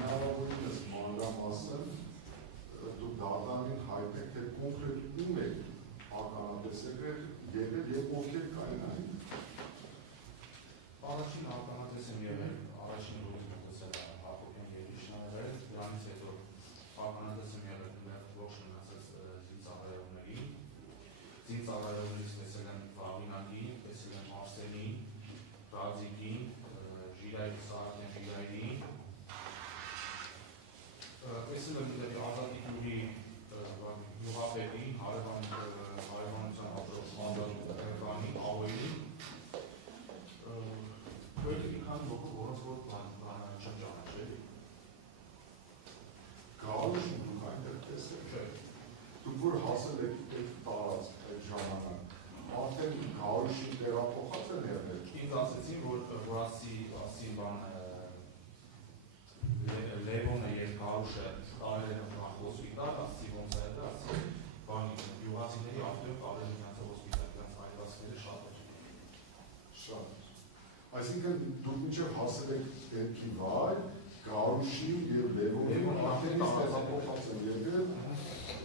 հնարավորինս մանրամասն դուք դատարանին հայտնեք, թե կոնկրետ ում եք ականատեսել եղել եւ ովքեր կային այն։ Առաջին ականատես եմ եղել, առաջին ռուլը տեսել Հակոբյան Երիշնավել, դրանից հետո ականատես եմ եղել ողջ մնացած զինծառայողներից տեսել եմ Վաղինակին, տեսել եմ Արսենին, Ռազիկին, Ժիրայր Սահակյան Ժիրայրին, տեսել եմ Ազատի Գյուրի Յուղապետին, հարևանության ապրողի Ավոյին, Böylece bir kan yok, orası var, bana çok canlı şey. Գարուշն դուք այնտեղ տեսեք, դուք որ հասել եք այդ տարած այդ ժամանակ, արդեն գարուշին տեղափոխած են եղել։ Ինձ ասեցին, որ ասի բան Լևոնը եւ Գարուշը տարել են հոսպիտալ, ասի ոնց է դա, ասի բանի յուղացիների ավտոյով տարել են հոսպիտալ, դրանց այլվածները շատ էր։ Շատ։ Այսինքն դուք մինչև հասել եք դեպքի վայր, Գարուշին եւ Լևոնին արդեն տեղափոխած են եղել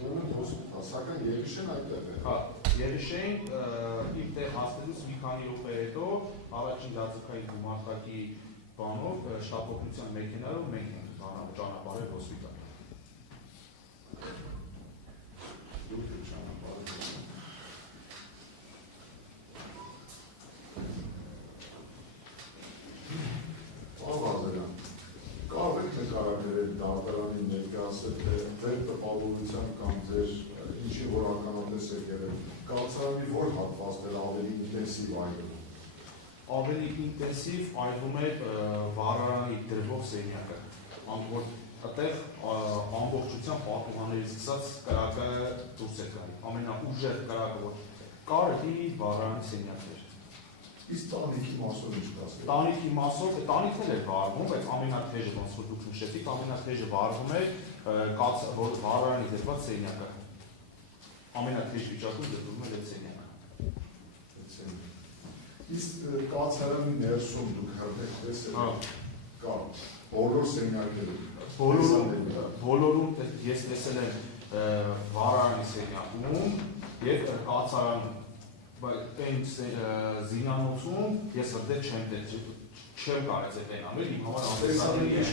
ուրեմն հոսպիտալ, սակայն Երիշեն այդտեղ է։ Հա, Երիշեն իր տեղ հասնելուց մի քանի րոպե հետո առաջին դարձակային գումարտակի բանով շտապօգնության մեքենայով մենք ենք ճանապարհել հոսպիտալ։ Դուք եք ճանապարհել։ Կարող եք նկարագրել դատարանի ներկայացել, թե ձեր տպավորությամբ կամ ձեր ինչի որ ականատես եք եղել, կացարանի որ հատվածներ ավելի ինտենսիվ այրում։ Ավելի ինտենսիվ այրում էր վառարանի դրվող սենյակը, որ այդտեղ ամբողջությամբ պատուհաններից սկսած կրակը դուրս է գալի, ամենաուժեղ կրակը որ կար վառարանի սենյակն էր։ Իսկ տանիքի մասով ինչ կասեք։ Տանիքի մասով, տանիքն էլ էր վառվում, բայց ամենաթեժը ոնց որ դուք նշեցիք, ամենաթեժը վառվում էր որ վառարանի դրված սենյակը։ Ամենաթեժ վիճակում դրվում էր այդ սենյակը։ Իսկ կացարանի ներսում դուք հրդեհ տեսել կա բոլոր սենյակներում։ Բոլորում ես տեսել եմ վառարանի սենյակում եւ կացարանում։ Բայց այն զինանոցում ես հրդեհ չեմ կարեց այդ անել, իմ համար անտեսանելի է։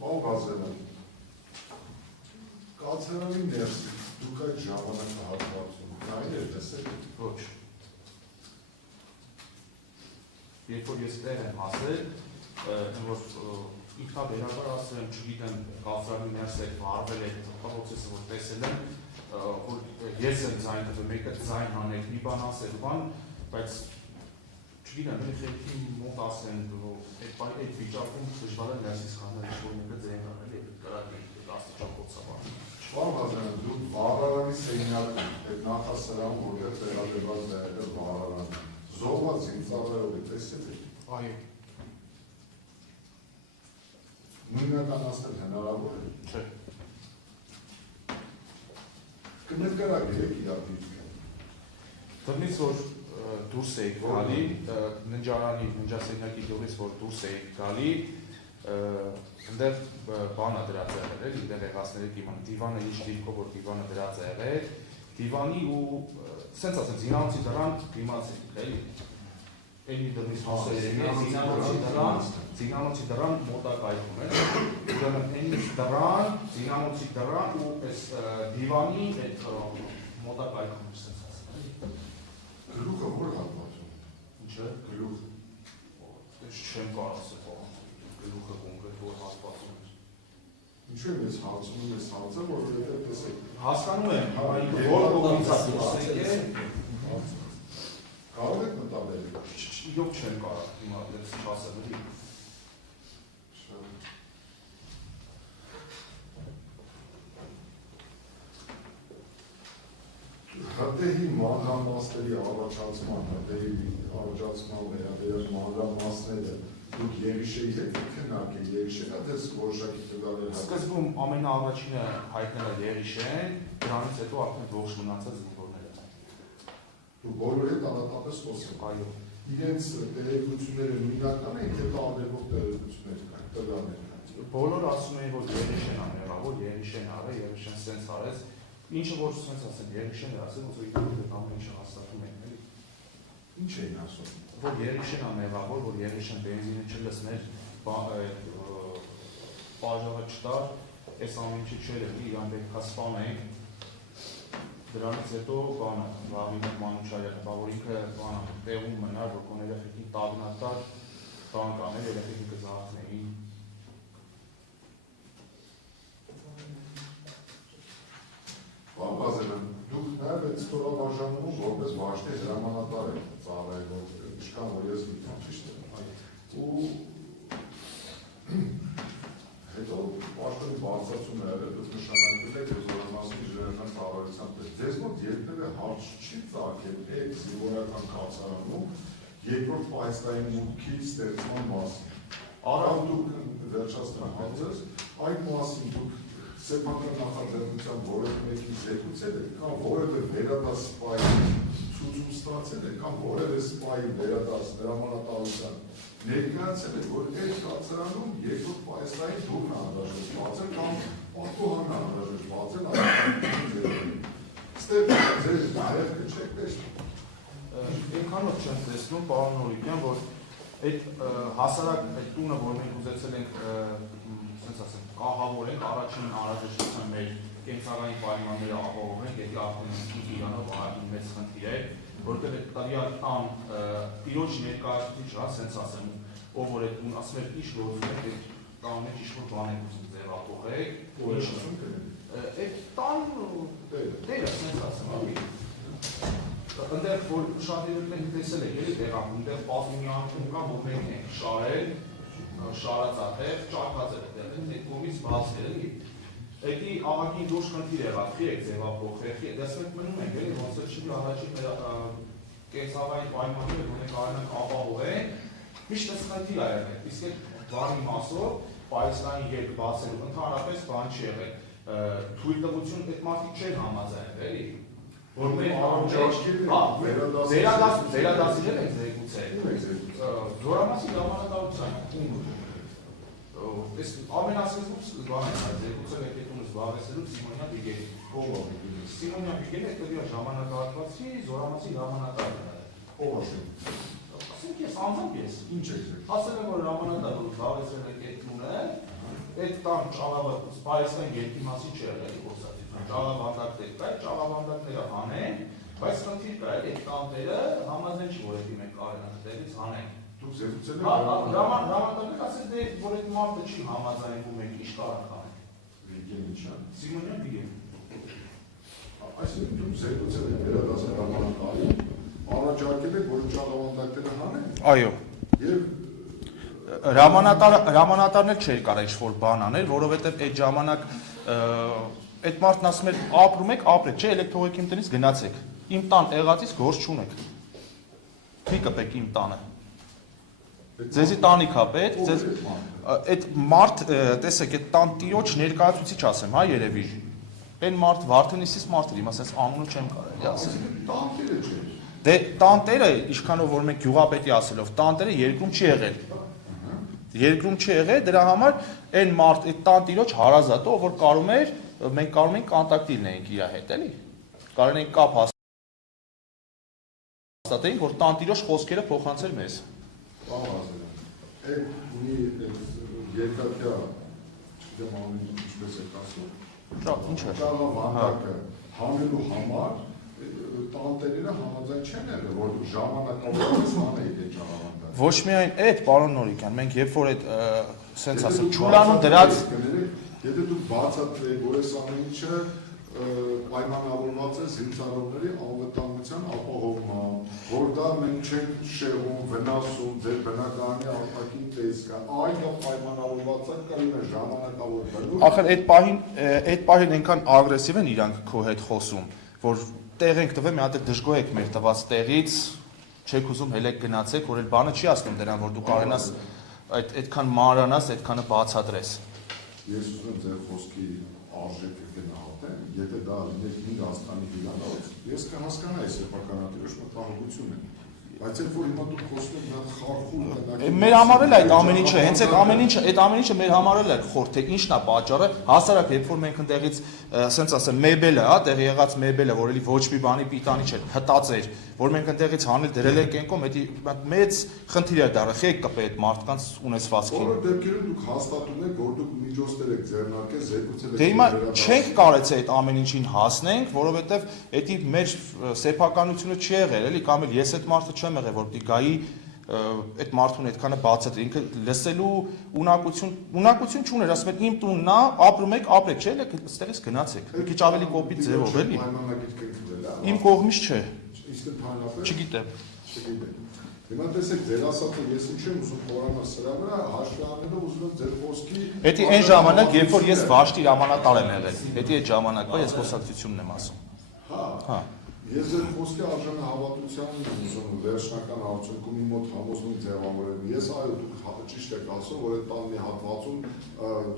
Պարոն Ղազարյան, կացարանի ներսից դուք այդ ժամանակահատվածում այն եք տեսել։ Ոչ։ Երբ որ ես տեղ եմ հասել, որ ինքնաբերաբար ասել եմ, չգիտեմ, կացարանի ներս եք վառվել եք պրոցեսը, որ տեսել եմ, որ ես եմ ձայն տվել, մեկը ձայն հանեք, մի բան ասել, բայց չգիտեմ, մի խելքի մոտ ասեն, այդ վիճակում դժվար է ներսից խանել, որ մեկը ձայն հանել է, կրակ է, աստիճան կոցավար։ Պարոն Ղազարյան, դուք վառարանի սենյակում, այդ նախասրահում, որտեղ տեղադրված է վառարանը, զոհված զինծառայող եք տեսել եք։ Այո։ Նույնականացնել հնարավոր է։ Չէ։ Կներկայացրեք իրար դիրքը։ Տնից որ դուրս էիք գալի, ննջասենյակի գյուղից որ դուրս էիք գալի, այնտեղ բանը դրած է եղել, այնտեղ եղածների դիվանը ինչ դիրքով որ դիվանը դրած է եղել, դիվանի ու սենց ասեմ զինանոցի դրան դիմաց էիք, էլի։ Էլի դրնից հասել է զինանոցի դրան մոտակայքում է, ուրեմն այնից դրան, զինանոցի դրան ու այս դիվանի այդ մոտակայքում է սենց ասել։ Գլուխը որ հատվածում։ Ինչը։ Գլուխ։ Չեմ կարող ասել գլուխը կոնկրետ որ հատվածում է։ Ինչու եմ ես հարցնում ես հարցը, որովհետև տեսեք։ Հասկանում եմ, որ կողմից դուրս եկել։ Կարող եք մտաբերել։ Իրոք չեմ կարող հիմա դες չասել։ Հրդեհի մանրամասների առաջացման վերաբերյալ մանրամասները դուք Երիշեի հետ քննարկել, Երիշենը դες որոշակի տվյալներ։ Սկզբում ամենաառաջինը հայտնելը Երիշեն, դրանից հետո արդեն ողջ մնացած զինվորները։ Դու բոլորի հետ անհատապես խոսել։ Այո։ Իրենց տեղեկությունները նույնակ բոլորը ասում էին, որ Երիշեն ան եղավ, որ Երիշեն արը, Երիշեն սենց արեց, ինչը որ սենց ասեն, Երիշեն էր ասել, ոնց որ իդու ամեն ինչը հաստատում են, էլի։ Ինչ էին ասում։ Որ Երիշեն ան եղավ, որ Երիշեն բենզինը չլսներ, բաժավը չտար, այս ամեն ինչը չէր էլի, իրան պետք է սպանենք։ Դրանից հետո բանը, Վաղիմը Մանուչարյանը, որ ինքը բանը տեղում մնար, որ կոն երեխեքին տագնատար, բան կաներ, երեխեքին կզարթնեին։ Պարոն Ղազարյան, դուք նաև այդ ստորաբաժանում որպես վարչնի հրամանատար եք ծառայել, որ ինչքան որ ես գիտեմ, ճիշտ է։ Ու հետո պաշտոնի բարձրացում է եղել, դուք նշանակել եք զորամասի իշխանական ծառայության պես։ Ձեզ մոտ երբևէ հարց չի ծագել այդ զինվորական կացարանում երկրորդ պայծառային մուտքի ստեղծման մասին։ Արամ դուք վերջացնեմ հարցս, այդ մասին դուք սեփական նախաձեռնության որևէ մեկին զեկուցել եք, կամ որևէ վերադաս սպայի ցույց ստացել եք, կամ որևէ սպայի վերադաս հրամանատարության ներկայացել եք, որ այդ կացարանում երկրորդ պայծառային դուրն անհրաժեշտ բացել կամ պատուհանն անհրաժեշտ բացել այստեղ ձեր հայերքը չեք տեսնում։ Այնքանով չեմ տեսնում, պարոն Նորիկյան, որ այդ հասարակ այդ տունը, որ մենք ուզեցել ենք, ասենց ասեմ, կահավորենք առաջին անհրաժեշտության մեր կենցաղային պայմանները ապահովենք, եթե արդեն Իրանով ահագին մեծ խնդիր է, որովհետև այդ տվյալ տան տիրոջ ներկայացուցիչը, ասենց ասեմ, ով որ այդ տուն ասում էր ինչ գործում եք, այդ տան մեջ ինչ-որ բան եք ուզում ձևափոխեք, այդ տան տերը, ասենց ասեմ, այնտեղ որ շատ երբ մենք տեսել եք, էլի տեղանք, այնտեղ պատմունի անկում կա, որ մենք ենք շարել, շարածաթև, ճարպած էր այդտեղ, այդ կողմից բացել էլի։ Էդի աղագին դուրս խնդիր եղավ, խի եք ձևափոխել, դες մենք մնում ենք, էլի, ոնց էլ չի առաջին կենցաղային պայմանները, որ մենք կարողանանք ապահովենք, միշտ այս խնդիր ա եղել, իսկ այդ բանի մասով պայծառային երկ բացելու ընդհանրապես բան չի եղել, թույլտվություն այդ մարդիկ չեն համաձայնել, էլի։ Որ մենք վերադասինել ենք զեկուցել, զորամասի ժամանակահատվածային այս ամենասկզբում բան է, զեկուցել եք այդ ունը զբաղեցնելու Սիմոնյան Բիգենի։ Սիմոնյան Բիգենը այդ ժամանակահատվածի զորամասի հրամանատարն է։ Ո՞վ ասել։ Ասենք ես անձամբ ես։ Ինչ եք զեկուցել։ Ասել եմ, որ հրամանատար որ զբաղեցրել եք այդ տունը, այդ տան ճաղավը սպայսկային երկի մասի չի եղել գործածի։ Ճաղավանդակներ կա, ճաղավանդակները հանեն, բայց խնդիր կա, այդ տանտերը համաձայն չի, որ էդի մենք կարենանք դերից հանեն։ Դուք զեկուցել եք հրամանատարները ասել դե որ այդ մարդը չի համաձայնվում եք ինչ կարանք անենք։ Վիգենի չա։ Սիմոնյան Բիգեն։ Այսինքն դուք զեկուցել եք վերադաս հրամանատարին, առաջարկել եք, որ ճաղավանդակները հանեն։ Այո։ Եվ հրամանատարն էլ չէր կարող ինչ-որ բան անել, որովհետև այդ ժամանակ այդ մարդն ասում էր ապրում եք, ապրեք, չէ, ելեք թողեք իմ տնից գնացեք։ Իմ տան եղածից գործ չունեք։ Թի կպեք իմ տանը։ Ձեզի տանիք ա պետք, ձեզ այդ մարդ, տեսեք, այդ տան տիրոջ ներկայացուցիչ ասեմ, հա, երևի։ Այն մարդ Վարդենիսից մարդ էր, իմ ասես անունը չեմ կարելի ասել։ տանտերը չէ։ Դե տանտերը, ինչքանով որ մենք գյուղապետի ասելով, տանտերը երկրում չի եղել։ Երկրում չի եղել, դրա համար այն մարդ, այդ տան տիրոջ հարազատը, որ կարում էր, մենք կարում ենք կոնտակտի լինենք իր հետ, էլի։ Կարող ենք կապ հաստատեինք, որ տան տիրոջ խոսքերը փոխանցել մեզ։ Այդ ունի երկաթյա, չգիտեմ ամեն ինչպես եք ասում, Ինչ է։ ճաղավանդակը հանելու համար տանտերերը համաձայն չեն եղել, որ դուք ժամանակավորապես հանեիք այդ ճաղավանդակը։ Ոչ միայն այդ, պարոն Նորիկյան, մենք երբ որ այդ սենց ասեմ, ճուլանում դրած Եթե դուք բացատրեք, որ այս ամեն ինչը պայմանավորված է զինծառայողների անվտանգության ապահովման, որ դա մենք չենք շեղում, վնասում, ձեր բնակարանի արտաքին տեսքը, այն դա պայմանավորված է կլինի ժամանակավոր բնույթ։ Ախր այդ պահին այնքան ագրեսիվ են իրանք քո հետ խոսում, որ տեղ ենք տվել, մի հատ դժգոհ եք մեր տված տեղից, չեք ուզում հելեք գնացեք, որ այդ բանը չի ասում դրան, որ դու կարենաս այդքան մանրանաս, այդքանը բացատրես։ Ես ուզում եմ ձեր խոսքի արժեքը գնահատեմ, եթե դա լիներ 5 աստանի հիվանդանոց, ես կհասկանայի սեփականատիրոջ մտահոգությունը։ Բայց երբ որ հիմա դուք խոսում եք նա խարխուլ Մեր համար էլ այդ ամեն ինչը, հենց այդ ամեն ինչը մեր համար էլ է խոր, թե ինչն է պատճառը, հասարակ երբ որ մենք ընդեղից ասենց ասեմ մեբելը, հա, տեղի եղած մեբելը, որ էլի ոչ մի բանի պիտանի չէ, հտած էր, որ մենք ընդեղից հանել դրել ենք ենկում, դա մեծ խնդիր է դառը, խեք կպե այդ մարդկանց ունեցվածքին։ Բոլոր դեպքերում դուք հաստատում եք, որ դուք միջոցներ եք ձեռնարկել, զեկուցել եք։ Դե հիմա չենք կարեցել այդ ամեն ինչին հասնենք, որովհետև դա մեր սեփականությունը չի եղել, էլի կամ էլ ես այդ մարդը չեմ եղել, որ պիտի գայի այդ մարդուն այդքանը բացատրի, ինքը լսելու ունակություն չուներ, ասում են իմ տունն է, ապրում եք, ապրեք, չէ՞, այստեղից գնացեք։ Մի քիչ ավելի կոպիտ ձևով էլի։ Իմ կողմից չէ։ Իսկ ընդհանրապես Չգիտեմ։ Հիմա տեսեք, ձեր ասածը ես ինչ եմ ուզում խորանալ սրա վրա, հաշվի առնելով ուզում եմ ձեր խոսքի։ Դա այն ժամանակ, երբ որ ես Վաշտի հրամանատար եմ եղել, դա այդ ժամանակվա ես խոսակցությունն եմ ասում։ Հա։ Ես ձեր խոսքի արժանահավատությանն եմ ուզում վերջնական արդյունքում իմ մոտ համոզմունք ձևավորել։ Ես այո, դուք ճիշտ եք ասում, որ այդ տանի հատվածում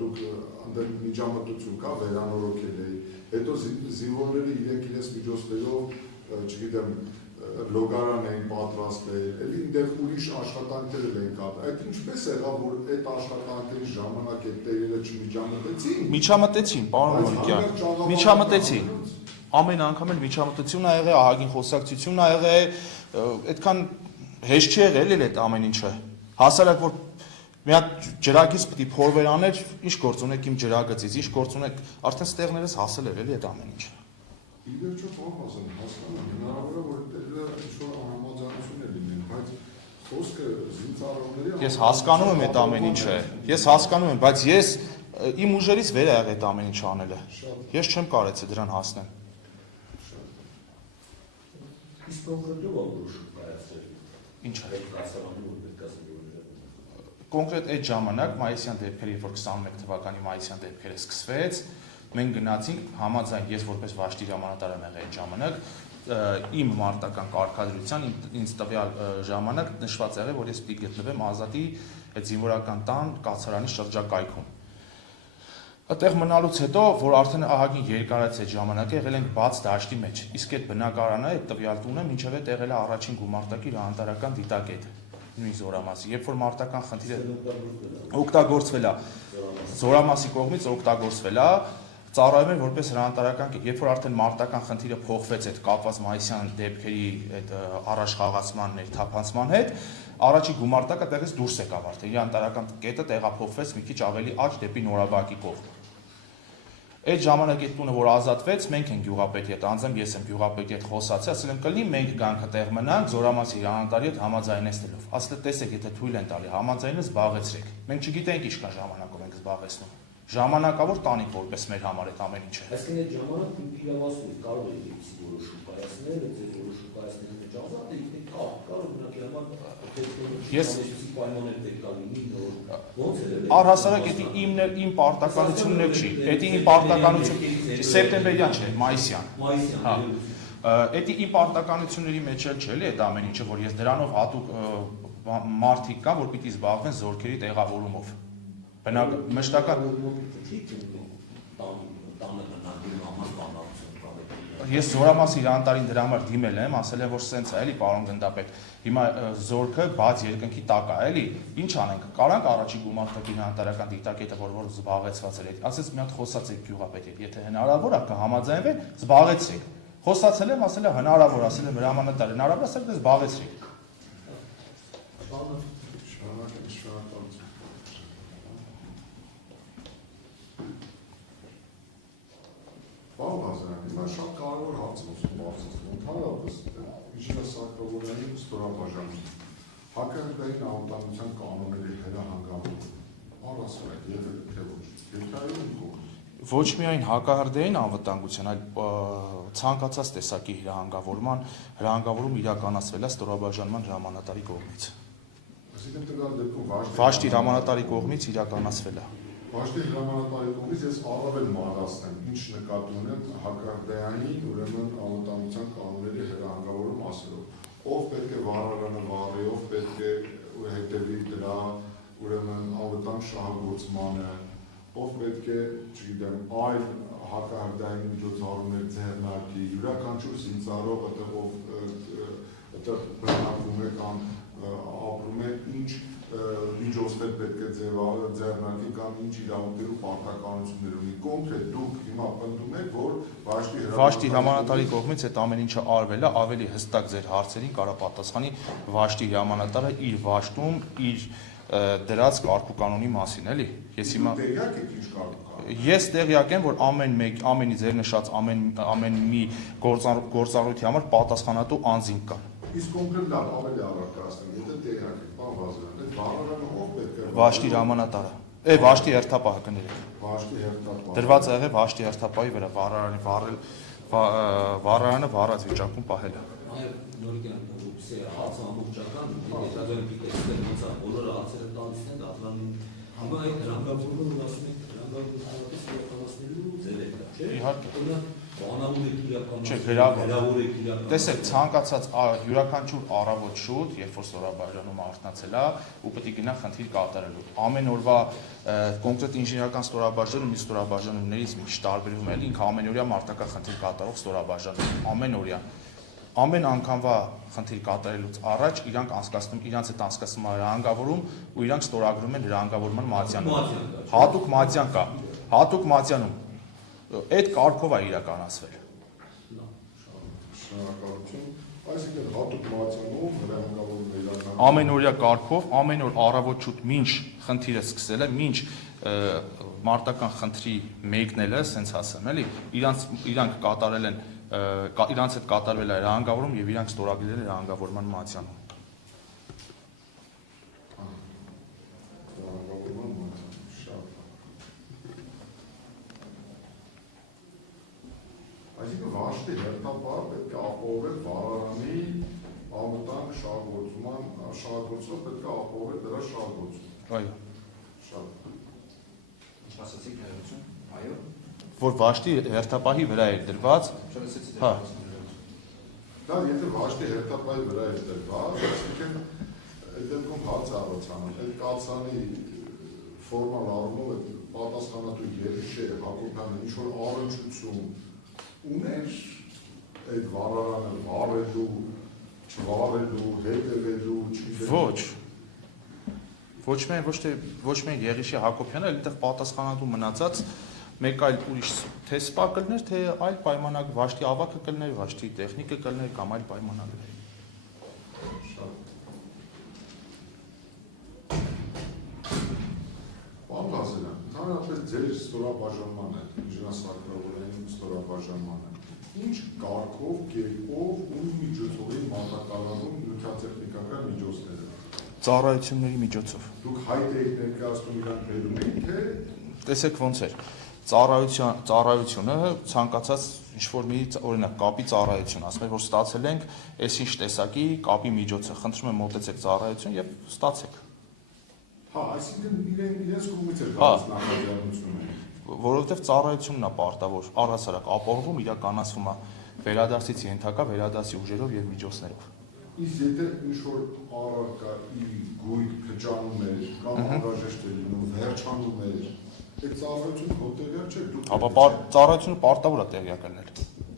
դուք այնտեղ միջամտություն կա, վերանորոգել էի։ Հետո զինվորները իրենց միջոցներով, չգիտեմ, լոգարան էին պատրաստել, էլի այնտեղ ուրիշ աշխատանքներ էին կատարել։ Այդ ինչպես եղավ, որ այդ աշխատանքների ժամանակ այդ տերերը չմիջամտեցին։ Միջամտեցին, պարոն Նորիկյան։ Միջամտեցին։ Ամեն անգամ էլ միջամտություն ա եղել, ահագին խոսակցություն ա եղել, այդքան հեշտ չի եղել էլ այդ ամեն ինչը։ Հասարակ որ մի հատ ջրագից պետք է փորվեր աներ, ինչ գործ ունեք իմ ջրագծից, ինչ գործ ունեք, արդեն ստեղներս հասել էր էլի այդ ամեն ինչը։ Իվերջո փոխազան հասկանում, հնարավոր է որ դա ինչ-որ համաձայնություն է լինել, բայց խոսքը զինծառայողների Ես հասկանում եմ այդ ամեն ինչը։ Ես հասկանում եմ, բայց ես իմ ուժերից վեր ա եղել այդ ամեն ինչը անելը։ Ես չեմ կարեցել դրան հասնեմ։ Իսկ կոնկրետով որոշում կայացրել։ Ինչ է։ Այդ կասարանի որ պետք է ասել։ Կոնկրետ այդ ժամանակ մայիսյան դեպքերը, երբ որ 21 թվականի մայիսյան դեպքերը սկսվեց, մենք գնացինք համաձայն ես որպես Վաշտի հրամանատար եմ եղել այդ ժամանակ, իմ մարտական կարգադրության ինձ տվյալ ժամանակ նշված եղել, որ ես պիտի գտնվեմ Ազատի այդ զինվորական տան կացարանի շրջակայքում։ Այդտեղ մնալուց հետո, որ արդեն ահագին երկարացած այդ ժամանակը եղել ենք բաց դաշտի մեջ, իսկ այդ բնակարանը, այդ տվյալ տունը մինչև այդ եղել է առաջին գումարտակի հրամանատարական դիտակետ, նույն Զորամասի, երբ որ մարտական խնդիրը օգտագործվել է, Զորամասի կողմից օգտագործվել է, ծառայում էր որպես հրամանատարական կետ, երբ որ արդեն մարտական խնդիրը փոխվեց այդ կապված մայիսյան դեպքերի այդ առաջխաղացման ներթափանցման հետ, առաջի գումարտակը տեղից դուրս եկավ արդեն, հրամանատարական կետը տեղափոխվեց մի քիչ ավելի աջ դեպի Նորաբակի կողմ։ Այդ ժամանակ այդ տունը որ ազատվեց, մենք ենք գյուղապետի հետ, անձամբ ես եմ գյուղապետի հետ խոսացել, ասել եմ կլինի մենք գանք այդտեղ մնանք Զորամասի հրամանատարի հետ համաձայնեցնելով։ Ասել տեսեք, եթե թույլ են տալի համաձայնը զբաղեցրեք։ Մենք չգիտենք ինչքան ժամանակով ենք զբաղեցնում։ Ժամանակավոր տանիք որպես մեր համար այդ ամեն ինչը։ Այսինքն այդ ժամանակ դուք իրավասու կարող եք իցի որոշում կայացնել, այդ որոշում կայացնելու մեջ ազատ եք, կարող բնակի համար Ես պայմաններ պետք է լինի, ոնց է։ Առհասարակ դա իմ պարտականությունն էլ չի։ Դա իմ պարտականություն սեպտեմբերյան չէ, մայիսյան։ Մայիսյան։ Հա։ Դա իմ պարտականությունների մեջ էլ չէ, էլի այդ ամեն ինչը, որ ես դրանով հատուկ մարդիկ կան, որ պիտի զբաղվեն զորքերի տեղավորումով։ Մշտական Ես Զորամասի հրամանատարին դրա համար դիմել եմ, ասել եմ, որ սենց է, էլի, պարոն գնդապետ, հիմա զորքը բաց երկնքի տակ է, էլի, ինչ անենք, կարանք առաջի գումարտակի հրամանատարական դիտակետը, որ զբաղեցված էր, ասեց մի հատ խոսացեք գյուղապետի հետ, եթե հնարավոր է կհամաձայնվեն, զբաղեցրեք։ Խոսացել եմ, ասել է հնարավոր, ասել եմ հրամանատար հնարավոր, ասել է զբաղեցրեք։ Պարոն Ղազարյան, հիմա շատ կարևոր հարց ոսում բարձրացնում, ընդհանրապես իշխանասակրավորային ստորաբաժանում, հակահրդային անվտանգության կանոնների հրահանգավորում, առհասարակ եղել թե ոչ, երկայում կողմ։ Ոչ միայն հակահրդային անվտանգության, այլ ցանկացած տեսակի հրահանգավորում իրականացվել է ստորաբաժանման հրամանատարի կողմից։ Այսինքն տվյալ դեպքում Վաշտի հրամանատարի կողմից իրականացվել է։ Վաշտի հրամանատարի կողմից ես առավել մանրացնեմ, ինչ նկատի ունեմ հակահրդային, ուրեմն անվտանգության կանոնների հրահանգավորում ասելով, ով պետք է վարարանը վարի, ով պետք է հետևի դրա, ուրեմն անվտանգ շահագործմանը, ով պետք է, չգիտեմ, այլ հակահրդային միջոցառումներ ձեռնարկի, յուրաքանչյուր զինծառայող այդտեղ ով այդտեղ բնակվում է կամ ապրում է, ինչ միջոցներ պետք է ձեռնարկի կամ ինչ իրավունքներ ու պարտականություններ ունի։ Կոնկրետ դուք հիմա պնդում եք, որ Վաշտի հրամանատարի կողմից այդ ամեն ինչը արվել է, ավելի հստակ ձեր հարցերին կարա պատասխանի Վաշտի հրամանատարը իր վաշտում իր դրած կարգուկանոնի մասին, էլի։ Ես հիմա տեղյակ եք ինչ կարգուկանոն։ Ես տեղյակ եմ, որ ամենի ձեր նշած ամեն մի գործառույթի համար պատասխանատու անձինք կան։ Իսկ կոնկրետ լավ ավելի առարկա ասեմ, եթե տեղյակ եք, բան Վազգեն, այդ վարարանը ով պետք է Վաշտի հրամանատարը։ Վաշտի հերթապահը կներեք։ Վաշտի հերթապահը։ Դրված եղել Վաշտի հերթապահի վրա վարարանը վառած վիճակում պահել է։ Այո, նորիկյան ուպսի հացը ամբողջական, դետալները պիտեստել ոնց է, բոլորը հացերը տալիս են դատարանին։ Հիմա այդ հրանգավորումը ասում եք, հրանգավորությունը իրականացնելու ձև է, չէ՞։ Իհարկե։ Բանավոր եք իրականացնում։ Չէ, գրավոր եք իրականացնում։ Տեսեք, ցանկացած յուրաքանչյուր առավոտ շուտ, երբ որ ստորաբաժանում արթնացել է, ու պետք է գնա խնդիր կատարելու։ Ամեն օրվա կոնկրետ ինժեներական ստորաբաժանը մի ստորաբաժանումներից մի տարբերվում է, ինքը ամենօրյա մարտական խնդիր կատարող ստորաբաժան, ամենօրյա։ Ամեն անգամվա խնդիր կատարելուց առաջ իրանք անցկացնում, իրանց հետ անցկացում է հրանգավորում ու իրանք ստորագրում են հրանգավորման մատյանը։ Հատուկ մատյան կա, հատուկ մատյանում։ Այդ կարգով է իրականացվել։ Շնորհակալություն։ Այսինքն հատուկ մատյանում հրանգավորում իրականացվում։ Ամենօրյա կարգով, ամեն օր առավոտ շուտ մինչ խնդիրը սկսել է, մինչ մարտական խնդրի մեկնելը, սենց ասեմ, էլի, իրանք կատարել են իրանց հետ կատարվել է հրանգավորում եւ իրանք ստորագրել են հրանգավորման մատյանում։ Այսինքն Վաշտի հերթապահը պետք է ապահովել վարարանի անվտանգ շահագործումը պետք է ապահովել դրա շահագործումը։ Այո։ Շատ։ Ինչ ասացիք ներողություն։ Այո։ Որ Վաշտի հերթապահի վրա էր դրված, հա։ Դա եթե Վաշտի հերթապահի վրա էր դրված, այսինքն այդ դեպքում հարց առաջանում, այդ կացանի ֆորմալ առումով այդ պատասխանատու Երիշե Հակոբյանը ինչ որ առնչություն ուներ այդ վարարանը վարելու, չվարելու, հետևելու, Ոչ։ Ոչ միայն Եղիշե Հակոբյանը, այլ այդտեղ պատասխանատու մնացած մեկ այլ ուրիշ թե սպա կլներ, թե այլ պայմանագիր, Վաշտի ավակը կլներ, Վաշտի տեխնիկը կլներ կամ այլ պայմանագրեր։ Պարոն Բազելյան, ընդհանրապես ձեր ստորաբաժանմանը, ինժեներասակրավորային ստորաբաժանմանը, ինչ կարգով, կերպով ու միջոցով մատակարարում նյութատեխնիկական միջոցները։ Ծառայությունների միջոցով։ Դուք հայտ եք ներկայացնում իրանք բերում եք, թե Տեսեք ոնց էր։ Ծառայությունը ցանկացած ինչ-որ մի օրինակ կապի ծառայություն, ասում են որ ստացել ենք այսինչ տեսակի կապի միջոցը, խնդրում եմ մոտեցեք ծառայություն եւ ստացեք։ Հա, այսինքն իրենց կողմից է գալիս նախաձեռնությունը։ Որովհետեւ ծառայությունն է պարտավոր, առհասարակ ապահովում իրականացվում է վերադասից ենթակա վերադասի ուժերով եւ միջոցներով։ Իսկ եթե ինչ-որ առարկա գույք փճանում էր կամ անհրաժեշտ է լինում, վերջանում էր, այդ ծառայությունը հոտեղյակ չէ, դուք Ապա ծառայությունը պարտավոր է տեղյակ լինել։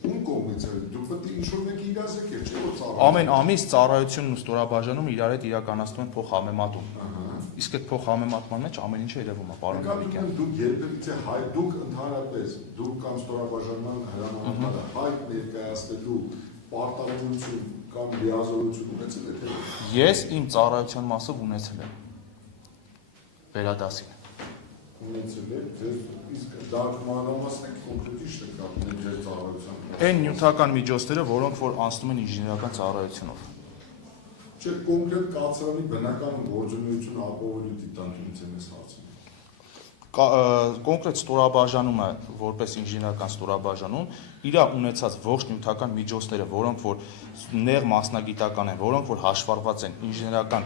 ում կողմից է, դուք պետք է ինչ-որ մեկ իրազեկ եք, չէ՞ որ ծառայություն։ Ամեն ամիս ծառայությունն ու ստորաբաժանում իրար հետ իրականացնում են փոխհամեմատում։ Իսկ այդ փոխհամեմատման մեջ ամեն ինչը երևում է, պարոն Մամիկյան։ Դուք երբևիցե հայ, դուք ընդհանրապես, դուք կամ ստորաբաժանման հրամանատարը հայտ ներկայացնելու պարտավորություն կամ լիազորություն ունեցել եք։ Ես իմ ծառայության մասով ունեցել եմ վերադասին։ Ունեցել եք, իսկ դա մանրամասն եք կոնկրետ ինչ եք ապրել ձեր ծառայության։ Այն նյութական միջոցները, որոնք որ անցնում են ինժեներական ծառայությունով։ Չէ, կոնկրետ կացարանի բնական գործունեությունը ապահովելու դիտանքից եմ ես հարցնում։ Կոնկրետ ստորաբաժանումը, որպես ինժեներական ստորաբաժանում, իր ունեցած ողջ նյութական միջոցները, որոնք որ նեղ մասնագիտական են, որոնք որ հաշվառված են ինժեներական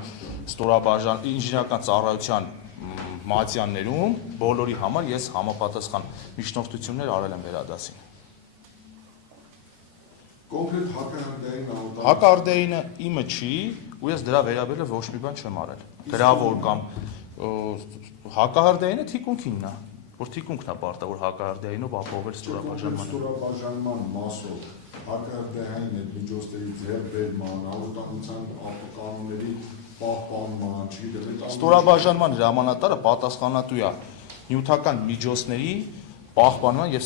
ծառայության մատյաններում, բոլորի համար ես համապատասխան միջնորդություններ արել եմ վերադասին։ Կոնկրետ հակահարդային նահատակ։ Հակահարդայինը իմը չի, ու ես դրա վերաբերյալ ոչ մի բան չեմ արել։ Գրավոր կամ հակահարդայինը թիկունքինն է, որ թիկունքն է պարտավոր հակահարդայինով ապահովել ստորաբաժանմանը։ Ստորաբաժանման մասով հակարդեհային այդ միջոցների ձեռբերման, անվտանգության կանոնների պահպանման, չգիտեմ, Ստորաբաժանման հրամանատարը պատասխանատու է նյութական միջոցների պահպանման եւ